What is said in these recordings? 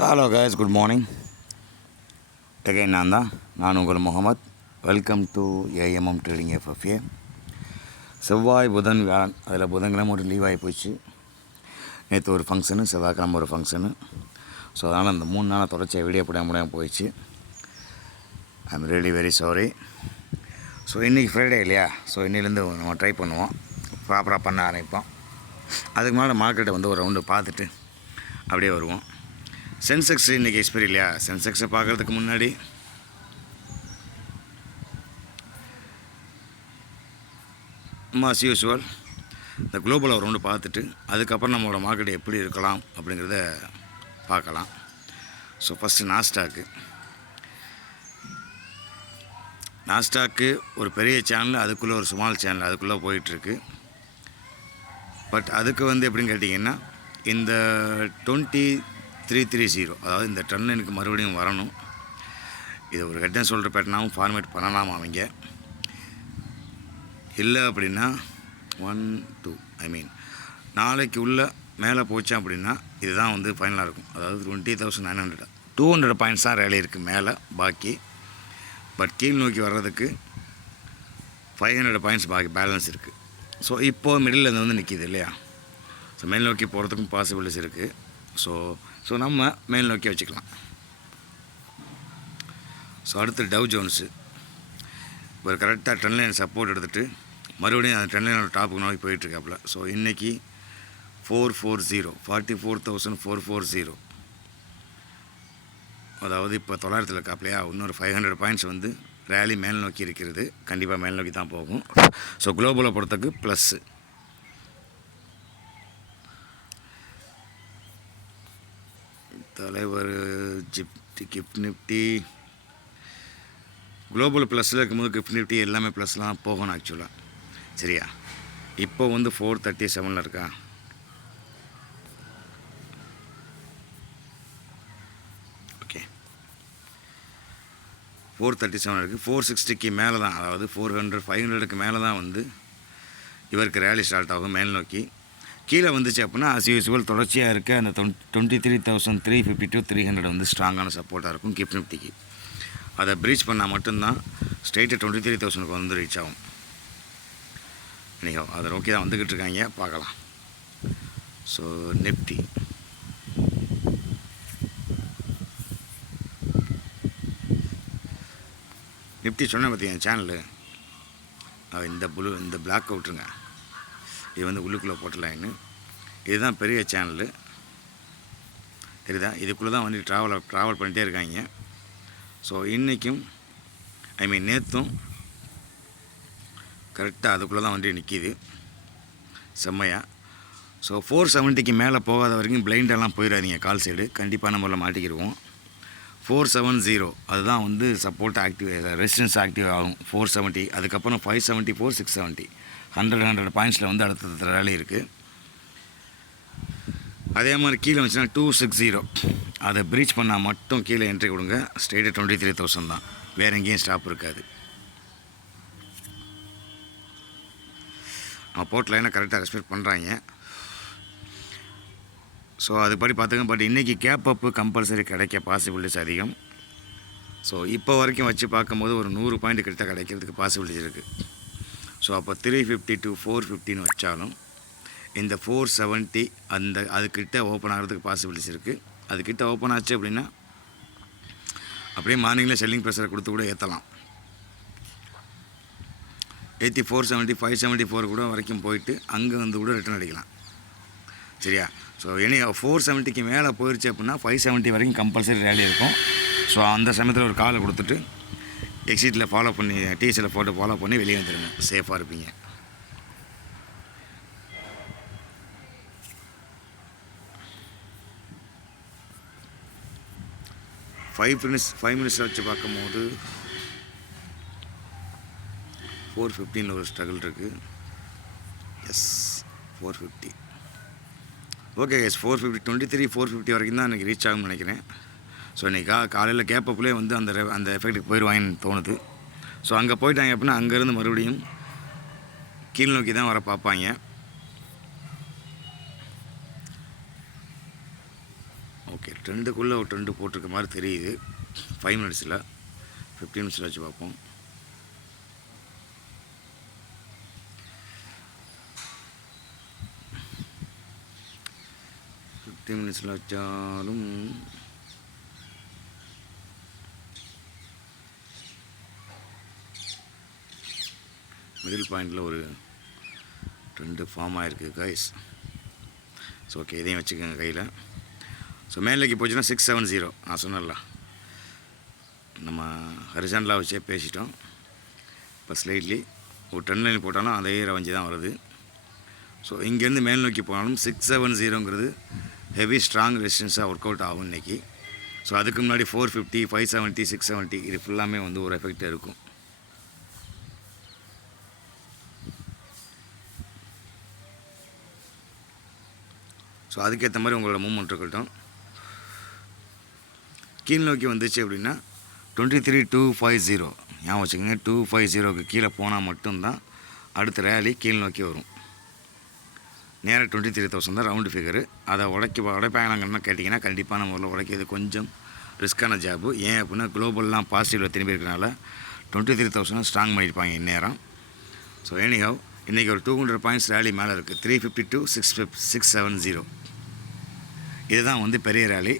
Hello guys good morning டெகை நான் தான் நான் உங்கள் Mohammed. Welcome to AMM trading FFA செவ்வாய் புதன் வியாழன். அதில் புதன்கிழமை ஒரு லீவ் ஆகி போச்சு. நேற்று ஒரு ஃபங்க்ஷனு செவ்வாய்க்கிழமை ஒரு ஃபங்க்ஷனு ஸோ அதனால் அந்த மூணு நாளாக தொடர்ச்சியாக வீடியோ போட முடியாமல் போயிடுச்சு. I am really very sorry so இன்றைக்கி ஃப்ரைடே இல்லையா? ஸோ இன்னிலேருந்து நம்ம ட்ரை பண்ணுவோம். ப்ராப்பராக பண்ண ஆரம்பிப்போம். அதுக்கு மேலே மார்க்கெட்டை வந்து ஒரு ரவுண்டு பார்த்துட்டு அப்படியே வருவோம். சென்செக்ஸ் இன்றைக்கி எக்ஸ்பைரி இல்லையா? சென்செக்ஸை பார்க்குறதுக்கு முன்னாடி. மாஸ் யூஸ்வல் இந்த குளோபல் ஒரு ரவுண்டு பார்த்துட்டு அதுக்கப்புறம் நம்மளோட மார்க்கெட் எப்படி இருக்கலாம் அப்படிங்கிறத பார்க்கலாம். ஸோ ஃபஸ்ட்டு நாஸ்டாக்கு நாஸ்டாக்கு ஒரு பெரிய சேனல் அதுக்குள்ளே ஒரு ஸ்மால் சேனல் அதுக்குள்ளே போயிட்டுருக்கு. பட் அதுக்கு வந்து எப்படின்னு கேட்டிங்கன்னா இந்த டுவெண்ட்டி த்ரீ த்ரீ ஜீரோ அதாவது இந்த டன் எனக்கு மறுபடியும் வரணும். இது ஒரு கட்டம் சொல்கிற பேட்டனாகவும் ஃபார்மேட் பண்ணலாம் அவங்க? இல்லை அப்படின்னா ஒன் டூ ஐ மீன் நாளைக்கு உள்ள மேலே போச்சேன் அப்படின்னா இதுதான் வந்து ஃபைனலாக இருக்கும். அதாவது twenty thousand nine hundred two hundred points தான் ரேலி இருக்குது மேலே பாக்கி. பட் கீழ் நோக்கி வர்றதுக்கு ஃபைவ் ஹண்ட்ரட் பாயிண்ட்ஸ் பாக்கி பேலன்ஸ் இருக்குது ஸோ இப்போது மிடில் இருந்து வந்து நிற்கிது இல்லையா? ஸோ மேல் நோக்கி போகிறதுக்கும் பாசிபிலிட்டிஸ் இருக்குது ஸோ ஸோ நம்ம மேல் நோக்கி வச்சுக்கலாம். ஸோ அடுத்து டவ் ஜோன்ஸு இப்போ கரெக்டாக ட்ரெண்ட் லைன் சப்போர்ட் எடுத்துகிட்டு மறுபடியும் அந்த ட்ரெண்ட் லைனோட டாப்புக்கு நோக்கி போயிட்டுருக்காப்புல. ஸோ இன்றைக்கி four four zero forty four thousand four four zero அதாவது இப்போ தொள்ளாயிரத்தில் இருக்காப்லையா இன்னொரு ஃபைவ் ஹண்ட்ரட் பாயிண்ட்ஸ் வந்து ரேலி மேல் நோக்கி இருக்கிறது. கண்டிப்பாக மேல் நோக்கி தான் போகும். ஸோ குளோபலை பொறுத்தக்கு ப்ளஸ்ஸு தலைவர் ஜிப்டி கிஃப்ட் நிஃப்டி குளோபல் ப்ளஸில் இருக்கும்போது கிஃப்ட் நிஃப்டி எல்லாமே ப்ளஸ்லாம் போகணும் ஆக்சுவலாக சரியா? இப்போ வந்து ஃபோர் தேர்ட்டி செவனில் இருக்கா? ஓகே ஃபோர் தேர்ட்டி செவன் இருக்குது ஃபோர் சிக்ஸ்டிக்கு மேலே தான் அதாவது ஃபோர் ஹண்ட்ரட் ஃபைவ் ஹண்ட்ரடுக்கு மேலே தான் வந்து இவருக்கு ரேலி ஸ்டார்ட் ஆகும் மேல் நோக்கி. கீழே வந்துச்சு அப்படின்னா அஸ் யூஸ்வல் தொடர்ச்சியாக இருக்க அந்த twenty three thousand three fifty two three hundred வந்து ஸ்ட்ராங்கான சப்போர்ட்டாக இருக்கும் கிஃப்ட் நிஃப்டிக்கு அதை ப்ரீச் பண்ணால் மட்டும்தான் ஸ்ட்ரெயிட்டு டுவெண்ட்டி த்ரீ தௌசண்ட்க்கு வந்து ரீச் ஆகும். நீங்கள் அதை ஓகே தான் வந்துக்கிட்டு இருக்காங்க பார்க்கலாம். ஸோ நிஃப்டி நிஃப்டி சொன்னேன் பார்த்தீங்க சேனலு இந்த ப்ளூ இந்த பிளாக் அவுட்டுருங்க இது வந்து உள்ளுக்குள்ளே போட்ட லைனு இதுதான் பெரிய சேனலு. தெரியுதா? இதுக்குள்ளே தான் வந்து ட்ராவல் ட்ராவல் பண்ணிகிட்டே இருக்காங்க. ஸோ இன்றைக்கும் ஐ மீன் நேற்றும் கரெக்டாக அதுக்குள்ளே தான் வண்டி நிற்கிது செம்மையாக ஸோ ஃபோர் செவன்ட்டிக்கு மேலே போகாத வரைக்கும் பிளைண்டெல்லாம் போயிடாதீங்க கால் சைடு. கண்டிப்பாக நம்மள மாட்டிக்கிடுவோம் ஃபோர் செவன் ஜீரோ அதுதான் வந்து சப்போர்ட் ஆக்டிவ் ரெசிஸ்டன்ஸ் ஆக்டிவ் ஆகும். ஃபோர் செவன்ட்டி அதுக்கப்புறம் five seventy four six seventy hundred hundred பாயிண்ட்ஸில் வந்து அடுத்த ரேலி இருக்குது அதே மாதிரி கீழே வந்துச்சுன்னா டூ சிக்ஸ் ஜீரோ அதை ப்ரீச் பண்ணால் மட்டும் கீழே என்ட்ரி கொடுங்க. ஸ்டேட்டு டுவெண்ட்டி த்ரீ தௌசண்ட் தான். வேறு எங்கேயும் ஸ்டாப் இருக்காது. அவன் போர்ட் லைனை கரெக்டாக ரெஸ்பெக்ட் பண்ணுறாங்க ஸோ அதுபடி பார்த்துங்க பட் இன்றைக்கி கேப் அப்பு கம்பல்சரி கிடைக்க பாசிபிலிட்டிஸ் அதிகம். ஸோ இப்போ வரைக்கும் வச்சு பார்க்கும்போது ஒரு நூறு பாயிண்ட் கிட்ட கிடைக்கிறதுக்கு பாசிபிலிட்டிஸ் இருக்குது ஸோ அப்போ த்ரீ ஃபிஃப்டி டு ஃபோர் ஃபிஃப்டின்னு வச்சாலும் இந்த ஃபோர் செவன்ட்டி அந்த அதுக்கிட்ட ஓப்பன் ஆகிறதுக்கு பாசிபிலிட்டிஸ் இருக்குது அதுக்கிட்ட ஓப்பன் ஆச்சு அப்படின்னா அப்படியே மார்னிங்கில் செல்லிங் ப்ரெஷரை கொடுத்து கூட ஏற்றலாம் ஏற்றி four seventy five seventy four கூட வரைக்கும் போயிட்டு அங்கே வந்து கூட ரிட்டர்ன் அடிக்கலாம். சரியா? ஸோ இனி ஃபோர் செவன்ட்டிக்கு மேலே போயிடுச்சு அப்படின்னா ஃபைவ் செவன்ட்டி வரைக்கும் கம்பல்சரி ரேலி இருக்கும். ஸோ அந்த சமயத்தில் ஒரு காலை கொடுத்துட்டு எக்ஸிட்டில் ஃபாலோ பண்ணி டீச்சரில் போட்டு ஃபாலோ பண்ணி வெளியே வந்துடுங்க சேஃபாக இருப்பீங்க. ஃபைவ் மினிட்ஸ் ஃபைவ் மினிட்ஸில் வச்சு பார்க்கும்போது ஃபோர் ஃபிஃப்டின் ஒரு ஸ்ட்ரகிள் இருக்குது yes four fifty okay yes four fifty twenty three four fifty வரைக்கும் தான் எனக்கு ரீச் ஆகும்னு நினைக்கிறேன். ஸோ இன்றைக்கி கா காலையில் கேப்பப்புலேயே வந்து அந்த அந்த எஃபெக்ட்டுக்கு போயிடுவாங்கன்னு தோணுது. ஸோ அங்கே போயிட்டாங்க அப்படின்னா அங்கேருந்து மறுபடியும் கீழ் நோக்கி தான் வர பார்ப்பாங்க. ஓகே ஓகே ட்ரெண்டுக்குள்ளே ஒரு ட்ரெண்டு போட்டிருக்க மாதிரி தெரியுது. ஃபைவ் மினிட்ஸில் ஃபிஃப்டீன் மினிட்ஸில் வச்சு பார்ப்போம். ஃபிஃப்டீன் மினிட்ஸில் வச்சாலும் மிடில் பாயிண்டில் ஒரு ட்ரெண்டு ஃபார்ம் ஆகிருக்கு கைஸ் ஸோ ஓகே இதையும் வச்சுக்கோங்க கையில். ஸோ மேலேக்கு போச்சுன்னா சிக்ஸ் செவன் ஜீரோ நான் சொன்னல நம்ம ஹரிசான்லாம் வச்சே பேசிட்டோம். இப்போ ஸ்லைட்லி ஒரு டென் லைன் போட்டாலும் அதே ரவஞ்சி தான் வருது. ஸோ இங்கேருந்து மேல் நோக்கி போனாலும் சிக்ஸ் செவன் ஜீரோங்கிறது ஹெவி ஸ்ட்ராங் ரெசிஸ்டன்ஸாக ஒர்க் அவுட் ஆகும் இன்றைக்கி ஸோ அதுக்கு முன்னாடி four fifty five seventy six seventy இது ஃபுல்லாமே வந்து ஒரு எஃபெக்ட் இருக்கும். ஸோ அதுக்கேற்ற மாதிரி உங்களோட மூமெண்ட் இருக்கட்டும். கீழ் நோக்கி வந்துச்சு அப்படின்னா twenty three two five zero ஞாபகம் வச்சுக்கோங்க டூ ஃபைவ் ஜீரோக்கு கீழே போனால் மட்டும்தான் அடுத்த ரேலி கீழ் நோக்கி வரும். நேராக டுவெண்ட்டி த்ரீ தௌசண்ட் தான் ரவுண்டு ஃபிகரு அதை உடைக்கி உடைப்பாங்கன்னு கேட்டிங்கன்னா கண்டிப்பான முறையில் உடைக்கிறது கொஞ்சம் ரிஸ்க்கான ஜாப்பு ஏன் அப்படின்னா குளோபல்லாம் பாசிட்டிவில் திரும்பி இருக்கனால டுவெண்ட்டி த்ரீ தௌசண்ட் ஸ்ட்ராங் பண்ணியிருப்பாங்க இந்நேரம். ஸோ எனிஹவ் இன்றைக்கி ஒரு டூ ஹண்ட்ரட் பாயிண்ட்ஸ் ரேலி மேலே இருக்குது த்ரீ ஃபிஃப்டி டூ சிக்ஸ் ஃபிஃப் சிக்ஸ் செவன் ஜீரோ இதுதான் வந்து பெரிய ரேலி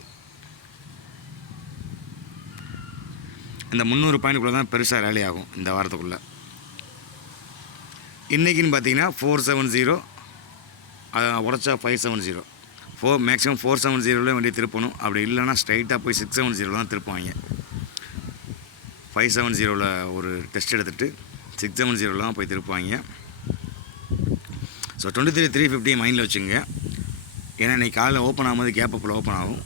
இந்த முந்நூறு பாயிண்ட்டுக்குள்ளே தான் பெருசாக ரேலி ஆகும் இந்த வாரத்துக்குள்ளே. இன்றைக்கின்னு பார்த்தீங்கன்னா ஃபோர் செவன் ஜீரோ அதை உடச்சா five seven zero four maximum four seven ஜீரோவில் வண்டி திருப்பணும். அப்படி இல்லைன்னா ஸ்ட்ரைட்டாக போய் சிக்ஸ் செவன் ஜீரோ தான் திருப்பாங்க ஃபைவ் செவன் ஜீரோவில் ஒரு டெஸ்ட் எடுத்துகிட்டு சிக்ஸ் செவன் ஜீரோவில் தான் போய் திருப்பாங்க so twenty three three fifty மைண்டில் வச்சுங்க ஏன்னா இன்றைக்கி காலையில் ஓப்பன் ஆகும்போது கேப்பப்பில் ஓப்பன் ஆகும்.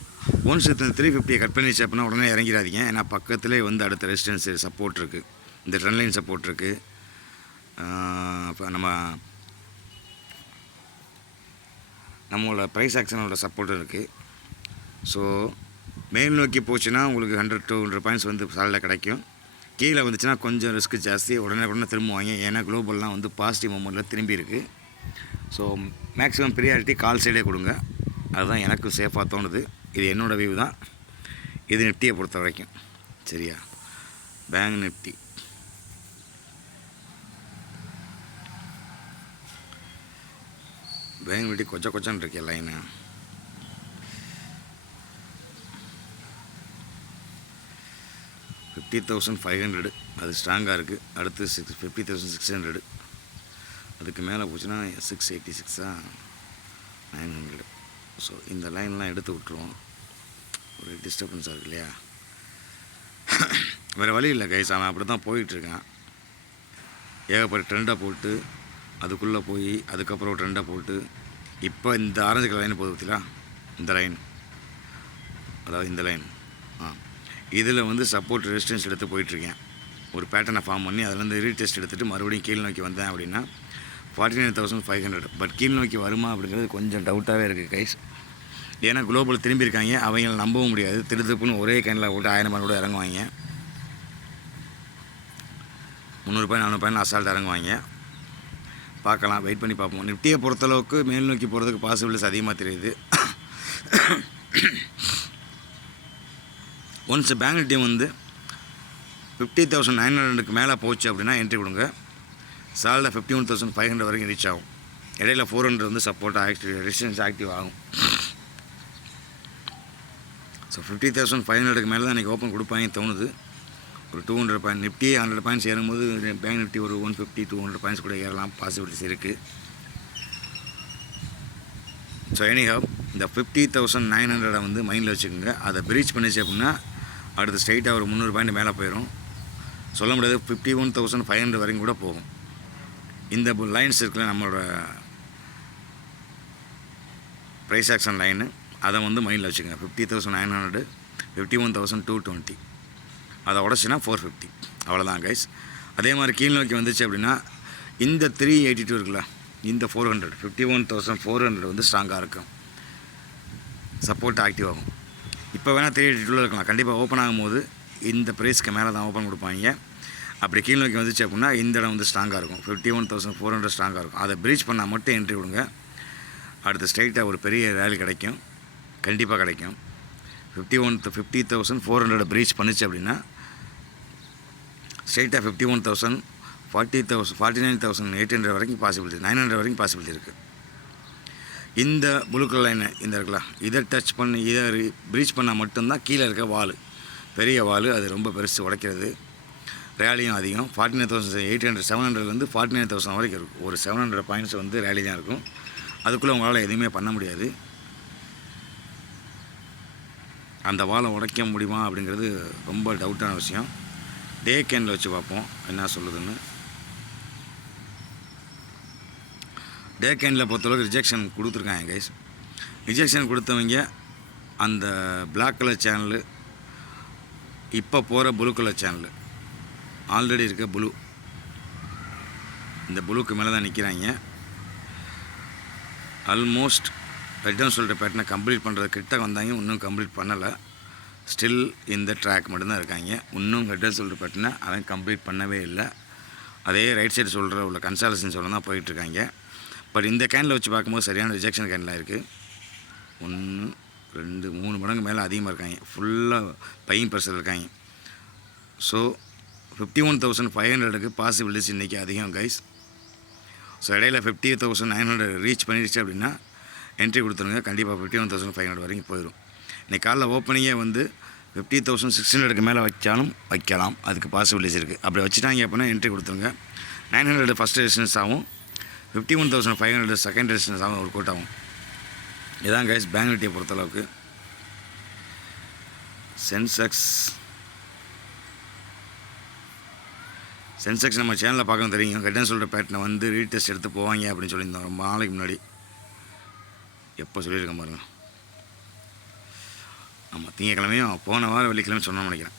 ஒன்ஸ் இந்த த்ரீ ஃபிஃப்டியை கட் பண்ணிச்சு அப்படின்னா உடனே இறங்கிடாதீங்க. ஏன்னா பக்கத்துலேயே வந்து அடுத்த ரெசிடென்ஸ் சப்போர்ட் இருக்குது இந்த ட்ரெண்ட் லைன் சப்போர்ட் இருக்குது இப்போ நம்ம நம்மளோட ப்ரைஸ் ஆக்ஷனோட சப்போர்ட் இருக்குது ஸோ மேல் நோக்கி போச்சுன்னா உங்களுக்கு ஹண்ட்ரட் டூ ஹண்ட்ரட் பாயிண்ட்ஸ் வந்து சாலில் கிடைக்கும். கீழே வந்துச்சுன்னா கொஞ்சம் ரிஸ்க் ஜாஸ்தி. உடனே உடனே திரும்புவாங்க ஏன்னா குளோபல்லாம் வந்து பாசிட்டிவ் மூமெண்ட்டில் திரும்பி இருக்குது ஸோ மேக்ஸிமம் ப்ரியாரிட்டி கால் சைடே கொடுங்க. அதுதான் எனக்கும் சேஃபாக தோணுது. இது என்னோடய வியூ தான். இது நிஃப்டியை பொறுத்த வரைக்கும். சரியா? பேங்க் நிஃப்டி பேங்க் நிஃப்டி கொச்ச கொச்சான் இருக்கே line fifty thousand five hundred அது ஸ்ட்ராங்காக இருக்குது அடுத்து six fifty thousand six hundred அதுக்கு மேலே போச்சுன்னா சிக்ஸ் எயிட்டி சிக்ஸாக நைன் ஹண்ட்ரடு ஸோ இந்த லைன்லாம் எடுத்து விட்ருவோம் ஒரு டிஸ்டர்பன்ஸாக இருக்கு இல்லையா? வேறு வழி இல்லை கைஸ் அவன் அப்படி தான் போயிட்டுருக்கான். ஏகப்பட்ட ட்ரெண்டாக போட்டு அதுக்குள்ளே போய் அதுக்கப்புறம் ட்ரெண்டை ட்ரெண்டாக போட்டு இப்போ இந்த ஆரஞ்சு கலர் லைன் போகுது பார்த்தீங்களா இந்த லைன் அதாவது இந்த லைன் ஆ. இதில் வந்து சப்போர்ட் ரெசிஸ்டன்ஸ் எடுத்து போயிட்டுருக்கேன். ஒரு பேட்டர்னை ஃபார்ம் பண்ணி அதுலேருந்து ரீடெஸ்ட் எடுத்துகிட்டு மறுபடியும் கீழ் நோக்கி வந்தேன் அப்படின்னா forty nine thousand five hundred but கீழ் நோக்கி வருமா அப்படிங்கிறது கொஞ்சம் டவுட்டாகவே இருக்குது கைஸ் ஏன்னா குளோபல் திரும்பியிருக்காங்க. அவங்கள நம்பவும் முடியாது. திருத்துப்புன்னு ஒரே கேனில் போட்டு ஆயிரம் ரூபாய் கூட இறங்குவாங்க. முந்நூறுபாய் நானூறுபாய் நானூறு பாயிண்ட் அசால்ட் இறங்குவாங்க. பார்க்கலாம். வெயிட் பண்ணி பார்ப்போம். நிஃப்டியை பொறுத்தளவுக்கு மேல் நோக்கி போகிறதுக்கு பாசிபிலிட்டிஸ் அதிகமாக தெரியுது. ஒன்ஸ் பேங்க் டீம் வந்து ஃபிஃப்டி தௌசண்ட் நைன் ஹண்ட்ரடுக்கு மேலே போச்சு அப்படின்னா என்ட்ரி கொடுங்க. சாலில் fifty one thousand five hundred வரைக்கும் ரீச் ஆகும். இடையில ஃபோர் ஹண்ட்ரட் வந்து சப்போர்ட் ஆக்டிவ் ரெசிஸ்டன்ஸ் ஆக்டிவ் ஆகும். ஸோ ஃபிஃப்டி தௌசண்ட் ஃபைவ் ஹண்ட்ரடுக்கு மேலே தான் எனக்கு ஓப்பன் கொடுப்பாங்க தோணுது. ஒரு two hundred point Nifty hundred points ஏறும்போது பேங்க் நிஃப்டி ஒரு one fifty two hundred points கூட ஏறலாம். பாசிபிலிட்டிஸ் இருக்குது ஸோ எனிஹவ் இந்த ஃபிஃப்டி தௌசண்ட் நைன் ஹண்ட்ரடை வந்து மைண்டில் வச்சுக்கோங்க. அதை பிரீச் பண்ணிச்சு அப்படின்னா அடுத்து ஸ்ட்ரைட்டாக ஒரு முந்நூறு பாயிண்ட் மேலே போயிடும் சொல்ல முடியாது fifty one thousand five hundred வரைக்கும் கூட போகும். இந்த லைன்ஸ் இருக்குல்ல நம்மளோட ப்ரைஸ் ஆக்ஷன் லைனு அதை வந்து மைண்டில் வச்சுக்கோங்க. Fifty thousand nine hundred fifty one thousand two twenty அதை உடச்சின்னா ஃபோர் ஃபிஃப்டி அவ்வளோதான் கைஸ் அதே மாதிரி கீழ் நோக்கி வந்துச்சு அப்படின்னா இந்த த்ரீ எயிட்டி டூ இருக்குல்ல இந்த four hundred fifty one thousand four hundred வந்து ஸ்ட்ராங்காக இருக்கும். சப்போர்ட் ஆக்டிவ் ஆகும். இப்போ வேணால் த்ரீ எயிட்டி டூவில் இருக்கலாம். கண்டிப்பாக ஓப்பன் ஆகும்போது இந்த ப்ரைஸ்க்கு மேலே தான் ஓப்பன் கொடுப்பாங்க. அப்படி கீழ் நோக்கி வந்துச்சு அப்படின்னா இந்த இடம் வந்து ஸ்ட்ராங்காக இருக்கும். Fifty one thousand four hundred ஸ்ட்ராங்காக இருக்கும். அதை ப்ரீச் பண்ணால் மட்டும் என்ட்ரி விடுங்க. அடுத்து ஸ்ட்ரைட்டாக ஒரு பெரிய ரேலி கிடைக்கும். கண்டிப்பாக கிடைக்கும். Fifty one fifty thousand four hundred breach பண்ணிச்சு அப்படின்னா ஸ்ட்ரைட்டாக fifty one thousand forty thousand forty nine thousand eight hundred வரைக்கும் பாசிபிலிட்டி நைன் ஹண்ட்ரட் வரைக்கும் பாசிபிலிட்டி இருக்குது இந்த புழுக்கள் லைனை இந்த இருக்கலாம் இதை டச் பண்ணி இதை ப்ரீச் பண்ணால் மட்டும்தான் கீழே இருக்க வால். பெரிய வால் அது ரொம்ப பெருசு உடைக்கிறது. ரேலியும் அதிகம். Forty nine thousand eight hundred seven ஹண்ட்ரட்லேருந்து ஃபார்ட்டி நைன் தௌசண்ட் வரைக்கும் இருக்கும். ஒரு செவன் ஹண்ட்ரட் பாயிண்ட்ஸ் வந்து ரேலி தான் இருக்கும். அதுக்குள்ளே உங்களால் எதுவுமே பண்ண முடியாது. அந்த வாழை உடைக்க முடியுமா அப்படிங்கிறது ரொம்ப டவுட்டான விஷயம். டே கேனில் வச்சு பார்ப்போம். என்ன சொல்லுதுன்னு. டே கேனில் பொறுத்தளவுக்கு ரிஜெக்ஷன் கொடுத்துருக்காங்க கைஸ் ரிஜெக்ஷன் கொடுத்தவங்க அந்த பிளாக் கலர் சேனலு இப்போ போகிற ப்ளூ கலர் சேனலு ஆல்ரெடி இருக்க ப்ளூ இந்த ப்ளூக்கு மேலே தான் நிற்கிறாங்க ஆல்மோஸ்ட் ரெட்டன் சொல்கிற பேட்டனை கம்ப்ளீட் பண்ணுறது கிட்ட வந்தாங்க இன்னும் கம்ப்ளீட் பண்ணலை. ஸ்டில் இந்த ட்ராக் மட்டும்தான் இருக்காங்க. இன்னும் ஹெட்டன் சொல்கிற பேட்டனை அவன் கம்ப்ளீட் பண்ணவே இல்லை. அதே ரைட் சைடு சொல்கிற உள்ள கன்சாலேஷன் சொல்ல தான் போயிட்டுருக்காங்க பட் இந்த கேனில் வச்சு பார்க்கும்போது சரியான ரிஜெக்ஷன் கேன்லாம் இருக்குது ஒன்று ரெண்டு மூணு மடங்கு மேலே அதிகமாக இருக்காங்க. ஃபுல்லாக பையன் ப்ரெஷர் இருக்காங்க. So fifty one thousand five ஹண்ட்ரடுக்கு பாசிபிலிட்டிஸ் இன்றைக்கி அதிகம் கைஸ் ஸோ இடையில fifty thousand nine hundred reach பண்ணிடுச்சு அப்படின்னா என்ட்ரி கொடுத்துருங்க. கண்டிப்பாக fifty one thousand five hundred வரைக்கும் போயிடும் இன்றைக்கி காலைல ஓப்பனிங்கே வந்து ஃபிஃப்டி தௌசண்ட் சிக்ஸ் ஹண்ட்ரடுக்கு மேலே வச்சாலும் வைக்கலாம். அதுக்கு பாசிபிலிட்டிஸ் இருக்குது அப்படி வச்சுட்டாங்க அப்படின்னா என்ட்ரி கொடுத்துருங்க. நைன் ஹண்ட்ரட் ஃபஸ்ட் ரெசிடன்ஸ் ஆகும். Fifty one thousand five hundred second resistance ஆகும் ஒரு கோட் ஆகும். இதான் கைஸ் பேங்க் நிட்டியை பொறுத்தளவுக்கு. சென்செக்ஸ் சென்செக்ஸ் நம்ம சேனலில் பார்க்கணும் தெரியும். கட்டன் சொல்கிற பேட்டனை வந்து ரீடெஸ்ட் எடுத்து போவாங்க அப்படின்னு சொல்லியிருந்தோம். ரொம்ப நாளைக்கு முன்னாடி. எப்போ சொல்லியிருக்கேன் பாருங்க. ஆமாம் திங்கக்கிழமையும் போன வாரம் வெள்ளிக்கிழமை சொன்னோம்னு நினைக்கிறேன்.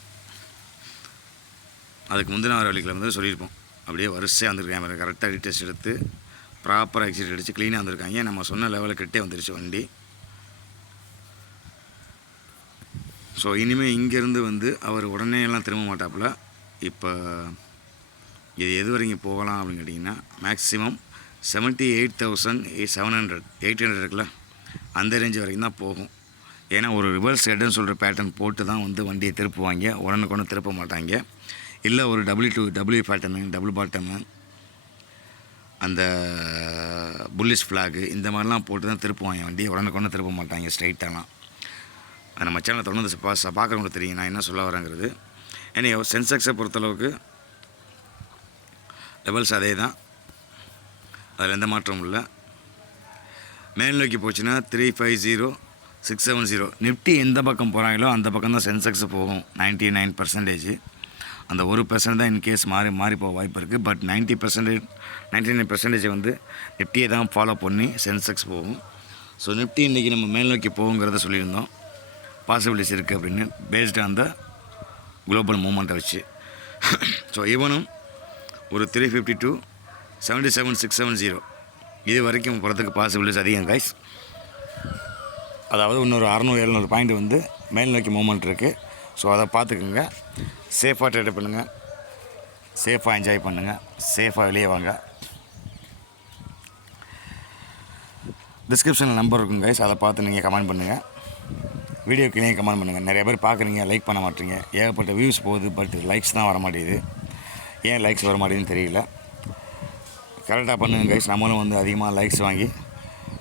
அதுக்கு முந்தின வாரம் வெள்ளிக்கிழமை தான் சொல்லியிருப்போம். அப்படியே வரிசையாக வந்திருக்காங்க கரெக்டாக ரீடெஸ்ட் எடுத்து ப்ராப்பர் ஆக்சிடென்ட் அடித்து க்ளீனாக வந்திருக்காங்க. நம்ம சொன்ன லெவலுக்கிட்டே வந்துருச்சு வண்டி. ஸோ இனிமேல் இங்கேருந்து வந்து அவர் உடனே எல்லாம் திரும்ப மாட்டாப்புல. இப்போ இது எது வரைக்கும் போகலாம் அப்படின்னு கேட்டிங்கன்னா maximum seventy eight thousand seven hundred eight hundred இருக்குல்ல அந்த ரேஞ்ச் வரைக்கும் தான் போகும். ஏன்னா ஒரு ரிவர்ஸ் ஹெட்னு சொல்கிற பேட்டர்ன் போட்டு தான் வந்து வண்டியை திருப்புவாங்க. உடனுக்குடனே திருப்ப மாட்டாங்க. இல்லை ஒரு W two W pattern double bottom அந்த புல்லிஷ் ஃப்ளாகு இந்த மாதிரிலாம் போட்டு தான் திருப்புவாங்க. வண்டியை உடனுக்குடனே திருப்ப மாட்டாங்க ஸ்ட்ரைட்டாலாம் நம்ம சேனலை தொடர்ந்து பா பார்க்குறவங்களுக்கு தெரியும். நான் என்ன சொல்ல வரேங்கிறது ஏன்னா சென்செக்ஸை பொறுத்தளவுக்கு லெவல்ஸ் அதே தான். அதில் எந்த மாற்றமும் இல்லை. மேல் நோக்கி போச்சுன்னா three five zero six seven zero Nifty எந்த பக்கம் போகிறாங்களோ அந்த பக்கம் தான் சென்செக்ஸ் போகும். நைன்ட்டி நைன் பர்சன்டேஜ் அந்த ஒரு பர்சன்ட் தான் இன்கேஸ் மாறி மாறி போக வாய்ப்பு இருக்குது but ninety percentage ninety nine percentage வந்து நிஃப்டியை தான் ஃபாலோ பண்ணி சென்செக்ஸ் போகும். ஸோ நிஃப்டி இன்றைக்கி நம்ம மேல் நோக்கி போகுங்கிறத சொல்லியிருந்தோம். பாசிபிலிட்டிஸ் இருக்குது அப்படின்னு பேஸ்டு ஆன் த குளோபல் மூமெண்ட்டை வச்சு. ஸோ இவனும் ஒரு three fifty two seventy seven six seven zero இது வரைக்கும் போகிறதுக்கு பாசிபிலிட்டிஸ் அதிகம் கைஸ் அதாவது இன்னொரு அறநூறு எழுநூறு பாயிண்ட் வந்து மேல் நோக்கி மூமெண்ட் இருக்குது ஸோ அதை பார்த்துக்குங்க. சேஃபாக ட்ரேட் பண்ணுங்கள் சேஃபாக என்ஜாய் பண்ணுங்கள் சேஃபாக வெளியே வாங்க. டிஸ்கிரிப்ஷனில் நம்பர் இருக்குங்க கைஸ் அதை பார்த்து நீங்கள் கமெண்ட் பண்ணுங்கள் வீடியோ கீழே கமெண்ட் பண்ணுங்கள் நிறைய பேர் பார்க்குறீங்க லைக் பண்ண மாட்டீங்க. ஏகப்பட்ட வியூஸ் போகுது பட் லைக்ஸ் தான் வர மாட்டேங்குது ஏன் லைக்ஸ் வர மாட்டேங்குதுன்னு தெரியல கரெக்டாக பண்ணுங்க கைஸ் நம்மளும் வந்து அதிகமாக லைக்ஸ் வாங்கி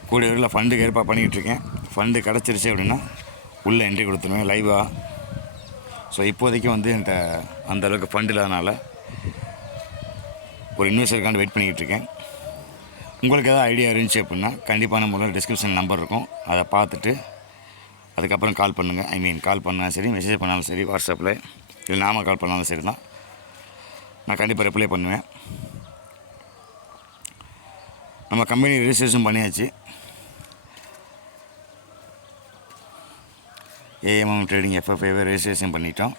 கூடிய வரையில் ஃபண்டுக்கு ஏற்பாடு பண்ணிக்கிட்டு இருக்கேன் ஃபண்டு கிடச்சிருச்சு அப்படின்னா உள்ளே என்ட்ரி கொடுத்துருவேன் லைவாக ஸோ இப்போதைக்கு வந்து என்கிட்ட அந்த அளவுக்கு ஃபண்ட் இல்லாதனால ஒரு இன்வெஸ்டருக்காண்டு வெயிட் பண்ணிக்கிட்டு இருக்கேன் உங்களுக்கு எதாவது ஐடியா இருந்துச்சு அப்படின்னா கண்டிப்பாக முதல்ல டிஸ்கிரிப்ஷன் நம்பர் இருக்கும். அதை பார்த்துட்டு அதுக்கப்புறம் கால் பண்ணுங்கள் ஐ மீன் கால் பண்ணாலும் சரி மெசேஜ் பண்ணாலும் சரி வாட்ஸ்அப்பில் இல்லை நாம கால் பண்ணாலும் சரி தான் நான் கண்டிப்பாக ரிப்ளை பண்ணுவேன். நம்ம கம்பெனி ரிஜிஸ்ட்ரேஷன் பண்ணியாச்சு. ஏஎம்எம் ட்ரேடிங் எஃப்எஃப்ஏவை ரிஜிஸ்ட்ரேஷன் பண்ணிட்டோம்.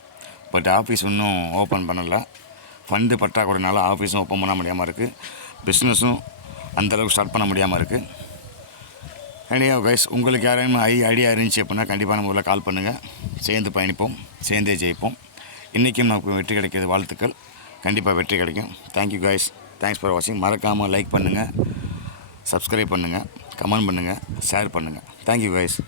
பட் ஆஃபீஸ் இன்னும் ஓப்பன் பண்ணலை. ஃபண்டு பற்றாக்குறைனால ஆஃபீஸும் ஓப்பன் பண்ண முடியாமல் இருக்குது பிஸ்னஸும் அந்தளவுக்கு ஸ்டார்ட் பண்ண முடியாமல் இருக்குது ஐடியா கைஸ் உங்களுக்கு யாரையும் ஐ ஐடியா இருந்துச்சு அப்படின்னா கண்டிப்பாக நம்ம உள்ள கால் பண்ணுங்கள் சேர்ந்து பயணிப்போம். சேர்ந்தே ஜெயிப்போம். இன்றைக்கும் நமக்கு வெற்றி கிடைக்கிறது வாழ்த்துக்கள். கண்டிப்பாக வெற்றி கிடைக்கும். தேங்க்யூ கைஸ் தேங்க்ஸ் ஃபார் வாட்சிங் மறக்காமல் லைக் பண்ணுங்கள் சப்ஸ்கிரைப் பண்ணுங்கள் கமெண்ட் பண்ணுங்கள் ஷேர் பண்ணுங்கள் தேங்க்யூ கைஸ்